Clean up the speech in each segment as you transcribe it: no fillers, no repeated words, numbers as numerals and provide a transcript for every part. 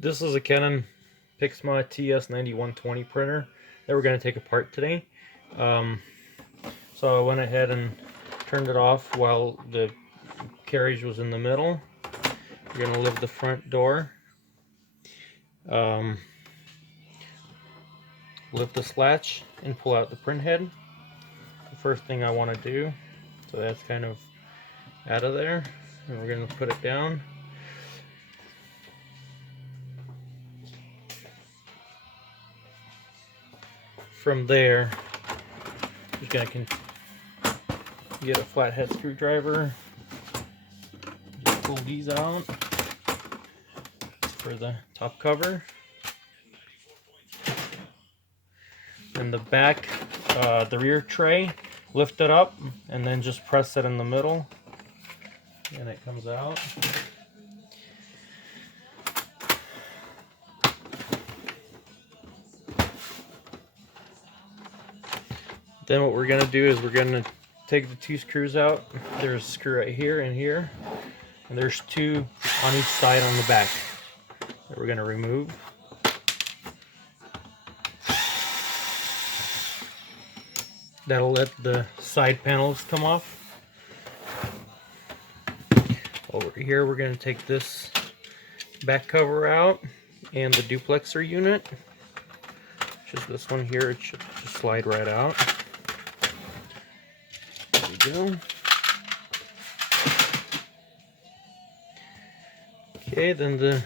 This is a Canon Pixma TS9120 printer that we're going to take apart today. So I went ahead and turned it off while the carriage was in the middle. We're going to lift the front door, lift this latch and pull out the print head. The first thing I want to do, so that's kind of out of there, and we're going to put it down. From there, just going to get a flathead screwdriver, just pull these out for the top cover, and the back, the rear tray, lift it up and then just press it in the middle and it comes out. Then what we're going to do is we're going to take the two screws out. There's a screw right here and here, and there's two on each side on the back that we're going to remove. That'll let the side panels come off. Over here we're going to take this back cover out and the duplexer unit, which is this one here. It should just slide right out. There we go. Okay, then the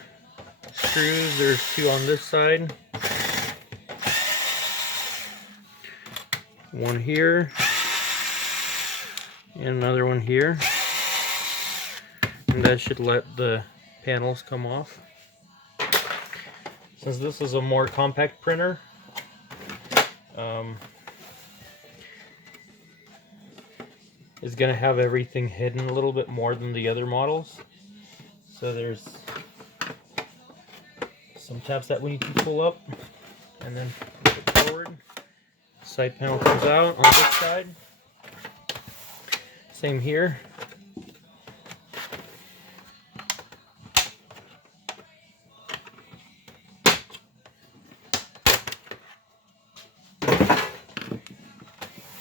screws, there's two on this side, one here and another one here, and that should let the panels come off. Since this is a more compact printer, it's going to have everything hidden a little bit more than the other models. So there's some tabs that we need to pull up and then push it forward. Side panel comes out on this side. Same here.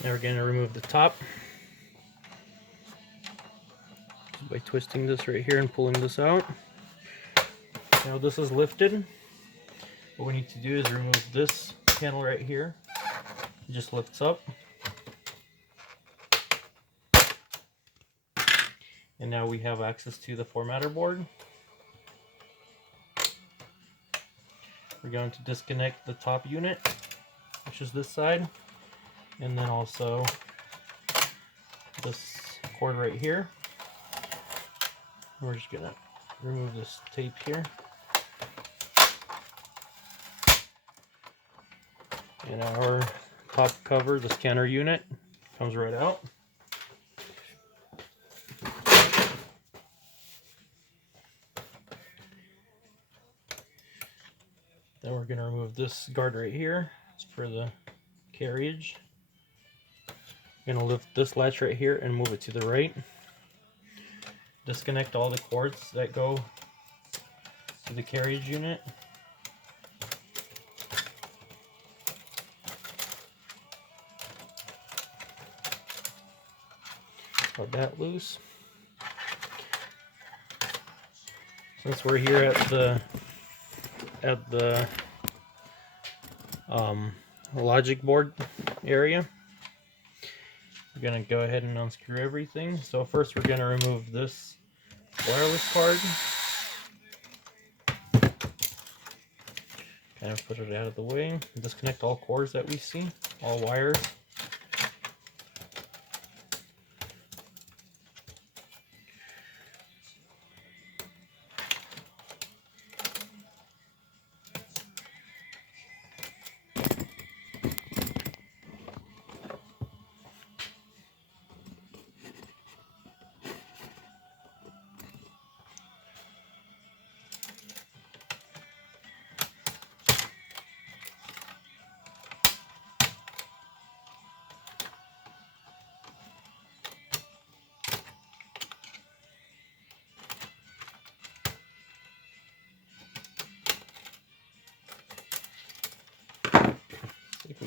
Now we're going to remove the top by twisting this right here and pulling this out. Now this is lifted. What we need to do is remove this panel right here. It just lifts up. And now we have access to the formatter board. We're going to disconnect the top unit, which is this side, and then also this cord right here. We're just going to remove this tape here. And our top cover, the scanner unit, comes right out. Then we're going to remove this guard right here. It's for the carriage. I'm going to lift this latch right here and move it to the right. Disconnect all the cords that go to the carriage unit. Cut that loose. Since we're here at the logic board area, we're going to go ahead and unscrew everything. So first we're going to remove this wireless card. Kind of put it out of the way. Disconnect all cords that we see, all wires.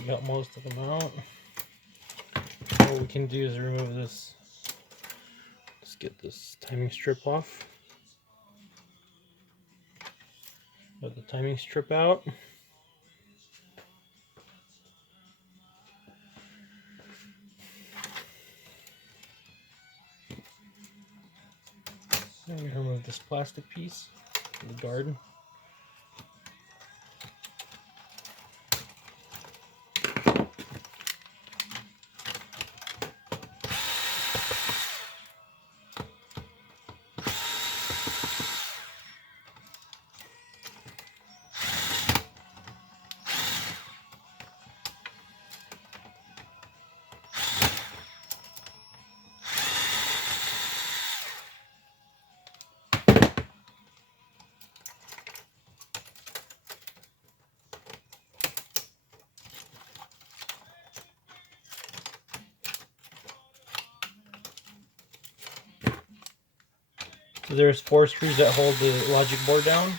got most of them out. What we can do is remove this. Let's get this timing strip off. Got the timing strip out. I'm going to remove this plastic piece for the guard. So there's 4 screws that hold the logic board down.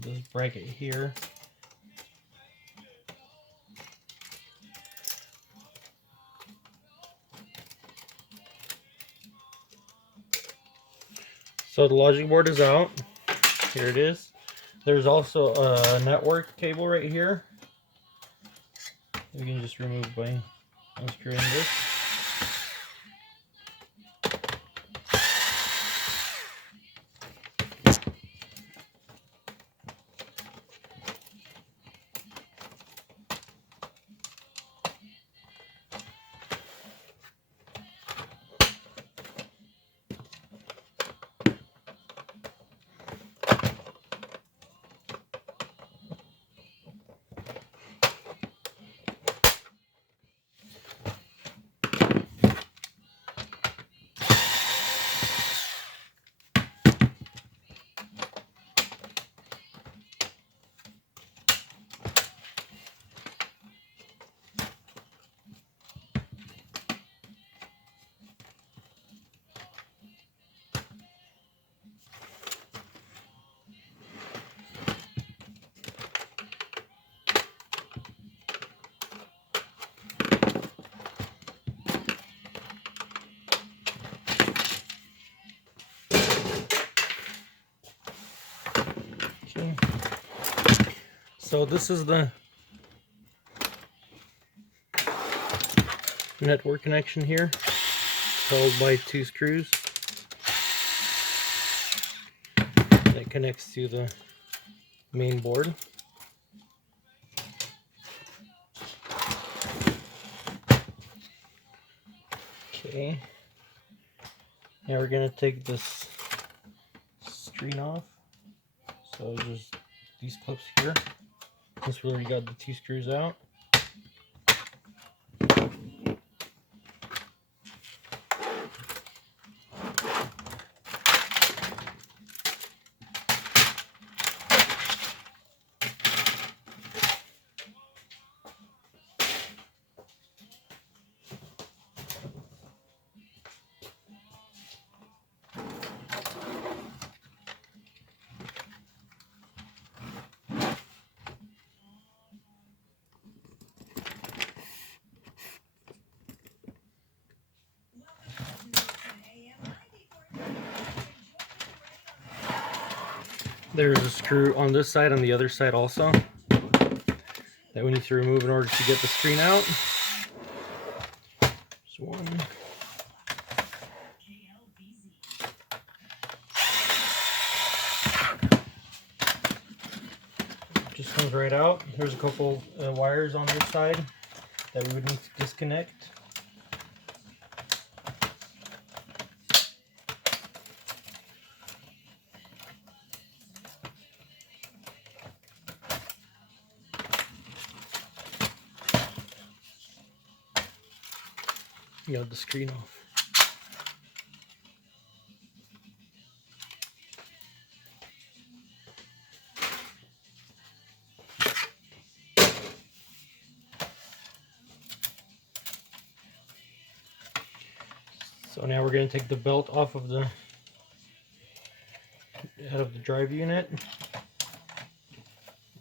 This bracket here. So the logic board is out. Here it is. There's also a network cable right here. We can just remove by unscrewing this. So this is the network connection here, held by 2 screws. That connects to the main board. Okay. Now we're gonna take this screen off. So just these clips here. Since we already got the 2 screws out. There's a screw on this side, on the other side also, that we need to remove in order to get the screen out. There's one. Just comes right out. There's a couple wires on this side that we would need to disconnect. You got the screen off. So now we're going to take the belt off of the out of the drive unit.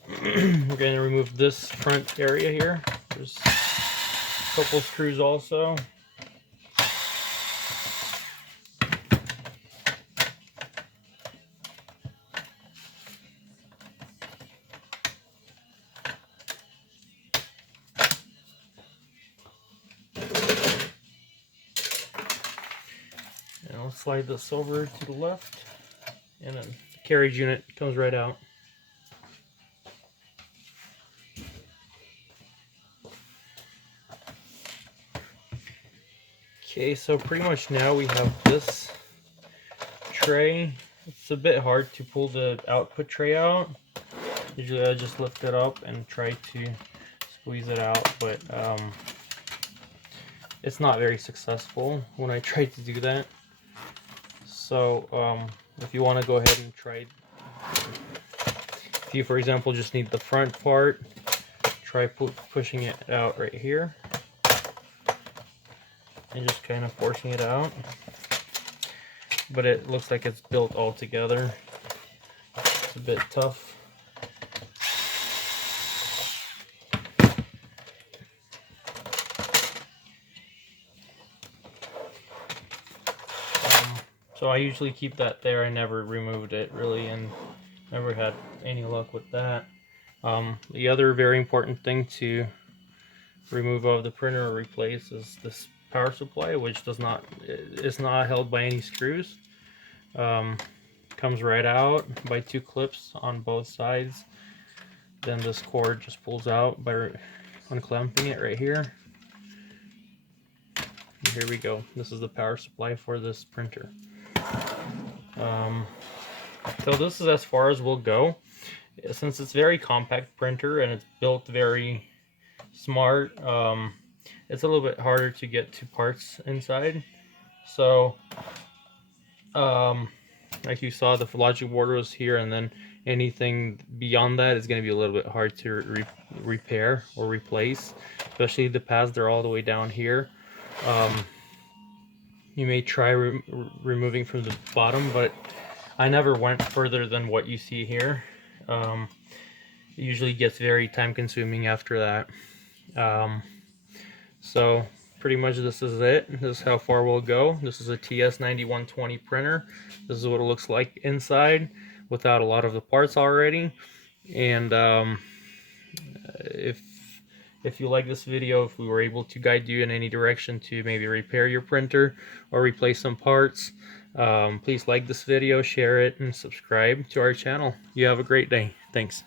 We're going to remove this front area here. There's a couple screws also. And I'll slide this over to the left, and then the carriage unit comes right out. Okay, so pretty much now we have this tray. It's a bit hard to pull the output tray out. Usually I just lift it up and try to squeeze it out, but it's not very successful when I try to do that. So if you want to go ahead and try, if you for example just need the front part, try pushing it out right here and just kind of forcing it out. But it looks like it's built all together. It's a bit tough. So I usually keep that there. I never removed it really, and never had any luck with that. The other very important thing to remove of the printer or replace is this power supply, which is not held by any screws. Comes right out by 2 clips on both sides. Then this cord just pulls out by unclamping it right here. And here we go. This is the power supply for this printer. So this is as far as we'll go. Since it's a very compact printer and it's built very smart, it's a little bit harder to get to parts inside. So like you saw, the logic board was here, and then anything beyond that is going to be a little bit hard to repair or replace, especially the pads. They're all the way down here. You may try removing from the bottom, but I never went further than what you see here. It usually gets very time consuming after that. So pretty much this is it. This is how far we'll go. This is a TS9120 printer. This is what it looks like inside without a lot of the parts already. And if you like this video, if we were able to guide you in any direction to maybe repair your printer or replace some parts, please like this video, share it, and subscribe to our channel. You have a great day. Thanks.